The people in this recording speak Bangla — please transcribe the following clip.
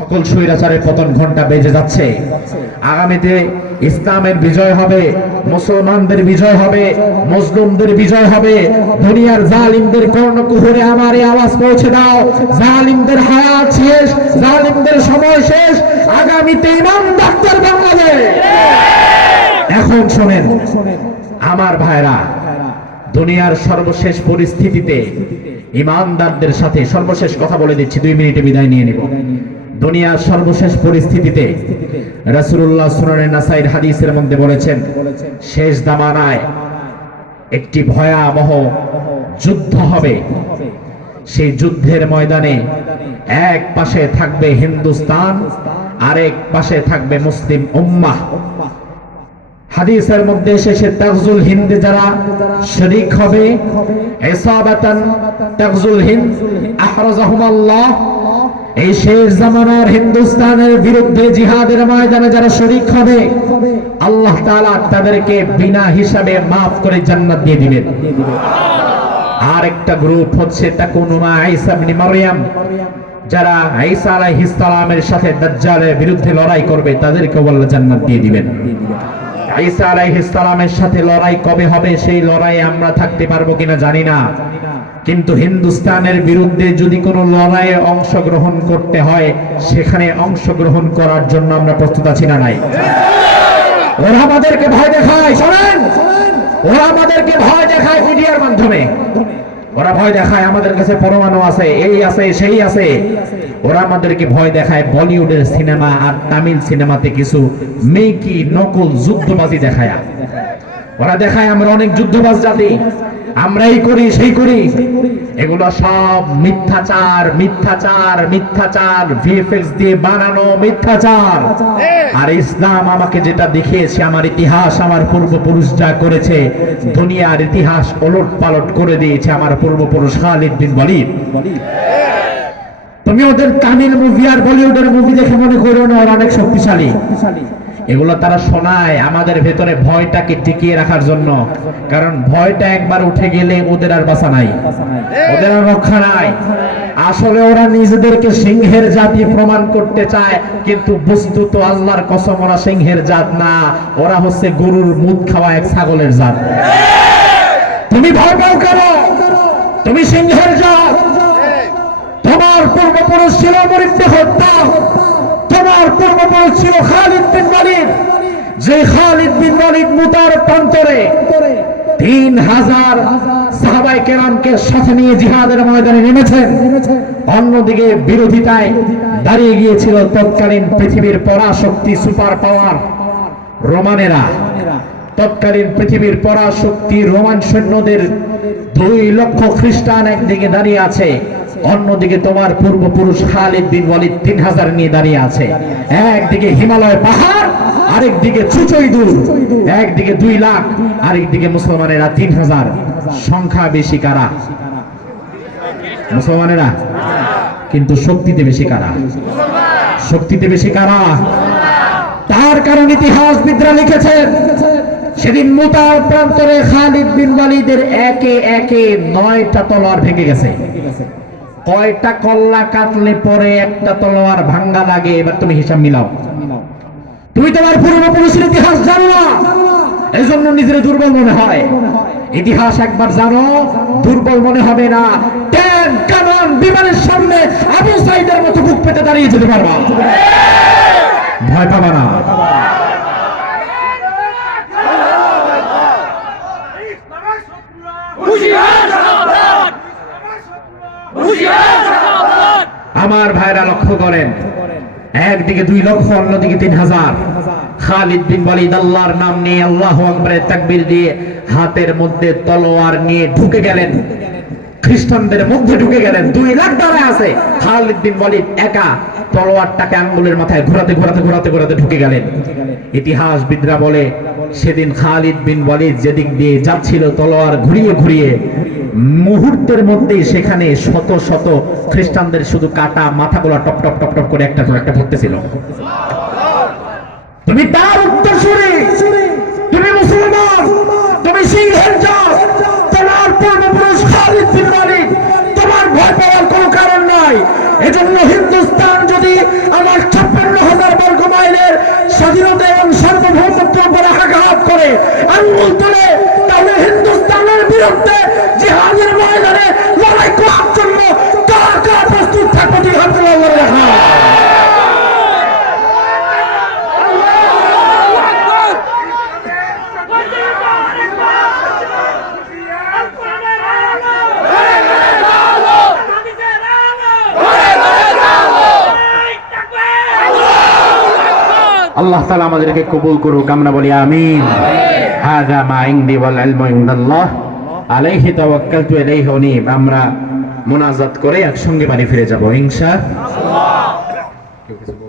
সকল স্বৈরাচারের পতন ঘণ্টা বেজে যাচ্ছে। আগামীতে ইসলামের বিজয় হবে, মুসলমানদের বিজয় হবে, মুসলিমদের বিজয় হবে। দুনিয়ার জালিমদের কর্ণকুহরে আমার এই আওয়াজ পৌঁছে দাও। জালিমদের হায়াত শেষ, জালিমদের সময় শেষ। আগামীতে ইমাম ডাক্তার বাংলাদেশ। এখন শোনেন, আমার ভাইরা, দুনিয়ার সর্বশেষ পরিস্থিতিতে ইমানদারদের সাথে সর্বশেষ কথা বলে দিচ্ছি। দুই মিনিটে বিদায় নিয়ে নিব। দুনিয়ার সর্বশেষ পরিস্থিতিতে রাসূলুল্লাহ সুনানে নাসাইর হাদিসের মধ্যে বলেছেন, শেষ দামানায় একটি ভয়াবহ যুদ্ধ হবে। সেই যুদ্ধের ময়দানে এক পাশে থাকবে হিন্দুস্তান, আরেক পাশে থাকবে মুসলিম উম্মাহ। হাদিসের মধ্যে এসেছে, তাগজুল হিন্দ যারা শরীক হবে ইসাবাতান তাগজুল হিন্দ আহরাজাহুমাল্লাহ এই শেষ জামানার হিন্দুস্তানের বিরুদ্ধে জিহাদের ময়দানে যারা শরীক হবে, আল্লাহ তাআলা তাদেরকে বিনা হিসাবে maaf করে জান্নাত দিয়ে দিবেন। আর একটা গ্রুপ হচ্ছে যারা সাথে দাজ্জালের বিরুদ্ধে লড়াই করবে তাদেরকে আল্লাহ জান্নাত দিয়ে দিবেন। ঈসা সাথে লড়াই কবে হবে, সেই লড়াইয়ে আমরা থাকতে পারব কিনা জানি না। কিন্তু হিন্দুস্তানের বিরুদ্ধে যদি কোনো লড়াইয়ে অংশগ্রহণ করতে হয়, সেখানে অংশগ্রহণ করার জন্য আমরা প্রস্তুত আছি না নাই? ওরা আমাদেরকে ভয় দেখায়, শোনেন! ওরা আমাদেরকে ভয় দেখায় মিডিয়ার মাধ্যমে। ওরা ভয় দেখায়, আমাদের কাছে পরমাণু আছে, এই আছে, সেই আছে। ওরা আমাদেরকে ভয় দেখায় বলিউডের সিনেমা আর তামিল সিনেমাতে কিছু মেকি নকল যুদ্ধবাজি দেখায়। ওরা দেখায় আমরা অনেক যুদ্ধবাজ জাতি। আমরা এই করি, সেই করি। এগুলো সব মিথ্যাচার মিথ্যাচার মিথ্যাচার, ভিএফএক্স দিয়ে বানানো মিথ্যাচার। আর ইসলাম আমাকে যেটা দেখিয়েছে, আমার ইতিহাস, আমার পূর্বপুরুষ যা করেছে, দুনিয়ার ইতিহাস ওলট পালট করে দিয়েছে আমার পূর্বপুরুষ খালিদ বিন ওয়ালিদ। তুমি ওদের তামিল মুভি আর বলিউডের মুভি দেখে মনে করো না, ওরা অনেক শক্তিশালী। এগুলো তারা শোনায় আমাদের ভেতরে ভয়টাকে টিকিয়ে রাখার জন্য। কারণ ভয়টা একবার উঠে গেলে ওদের আর বাঁচা নাই। ওদের আর রক্ষা নাই। আসলে ওরা নিজেদেরকে সিংহের জাতি প্রমাণ করতে চায়, কিন্তু বস্তুত আল্লাহর কসম, ওরা সিংহের জাত না। ওরা হচ্ছে গরুর মুদ খাওয়া এক ছাগলের জাত। তুমি ভয় পাও কেন? তুমি সিংহের জাত। তোমার পূর্বপুরুষ ছিল মরিতে হত্যা। তোমার পূর্বপুরুষ ছিল খালিদ বিন ওয়ালিদ। যে খালিদ বিন ওয়ালিদ মুতার প্রান্তরে তিন হাজার সাহাবাই কেরামকে সাথে নিয়ে জিহাদের ময়দানে নেমেছেন। অন্যদিকে বিরোধিতায় দাঁড়িয়ে গিয়েছিল তৎকালীন পৃথিবীর পরাশক্তি সুপার পাওয়ার রোমানেরা। তৎকালীন পৃথিবীর পরাশক্তি রোমান সৈন্যদের দুই লক্ষ খ্রিস্টান একদিকে দাঁড়িয়ে আছে। অন্যদিকে তোমার পূর্বপুরুষ খালিদ বিন ওয়ালিদ তিন হাজার নিয়ে দাঁড়িয়ে আছে। একদিকে হিমালয় পাহাড়, আরেকদিকে চুচইদুর একদিকে দুই লাখ, আরেকদিকে মুসলমানেরা তিন হাজার। সংখ্যা বেশি কারা? মুসলমানেরা? কিন্তু শক্তিতে বেশি কারা? শক্তিতে বেশি কারা? তার কারণ ইতিহাসবিদরা লিখেছেন সেদিন মুতার প্রান্তরে খালিদ বিন ওয়ালিদের একে একে নয়টা তলোয়ার ভেঙে গেছে। কয়টা কল্লা কাটলে পরে একটা তলোয়ার ভাঙ্গা লাগে? এবার তুমি হিসাব মিলাও। তুমি তোমার পূর্বপুরুষের ইতিহাস জানো না? এই জন্য নিজের দুর্বল মনে হয়। ইতিহাস একবার জানো, দুর্বল মনে হবে না। ট্যাঙ্ক কামান বিমানের সামনে আবু সাইদের মতো বুক পেতে দাঁড়িয়ে যেতে পারবা। ভয় পাবা না। আমার ভাইরা লক্ষ্য করেন। একদিকে দুই লক্ষ, অন্যদিকে তিন হাজার। খালিদ বিন ওয়ালিদ, আল্লাহর নাম নিয়ে, আল্লাহ আকবরের তাকবীর দিয়ে হাতের মধ্যে তলোয়ার নিয়ে ঢুকে গেলেন। খ্রিস্টানদের মধ্যে ঢুকে গেলেন। দুই লাখ দাঁড়ায় আছে। খালিদ বিন ওয়ালিদ একা তলোয়ারটাকে আঙ্গুলের মাথায় ঘোরাতে ঘোরাতে ঘোরাতে ঘোরাতে ঢুকে গেলেন। ইতিহাস ইতিহাসবিদরা বলে, সেদিন খালিদ বিন ওয়ালিদ যেদিক দিয়ে যাচ্ছিল, তলোয়ার ঘুরিয়ে ঘুরিয়ে মুহূর্তের মধ্যে সেখানে শত শত খ্রিস্টানদের শুধু কাটা, মাথা গোলা, টপ টপ টপ টপ করে একটা একটা ভরতেছিল তুমি তার উত্তর শুনে তুমি মুসলমান, তুমি সিংহের জাত তোমার পূর্বপুরুষ খালিদ বিন ওয়ালিদ তোমার ভয় পাওয়ার কোনো কারণ নাই। এজন্য হিন্দুস্তান যদি আমার ছাপ্পান্ন হাজার বর্গ মাইলের স্বাধীনতা এবং সার্বভৌমত্বের উপর আঘাত করে আঙ্গুল তুলে আল্লাহ তালা আমাদেরকে কবুল করুক, আমরা বলি আমিন। হাজা মা ইংদি ইনদাল্লাহ। আলাইহি তাওয়াক্কালতু ইলাইহি উনীব। আমরা মুনাজাত করে একসঙ্গে বাড়ি ফিরে যাব, ইনশাআল্লাহ।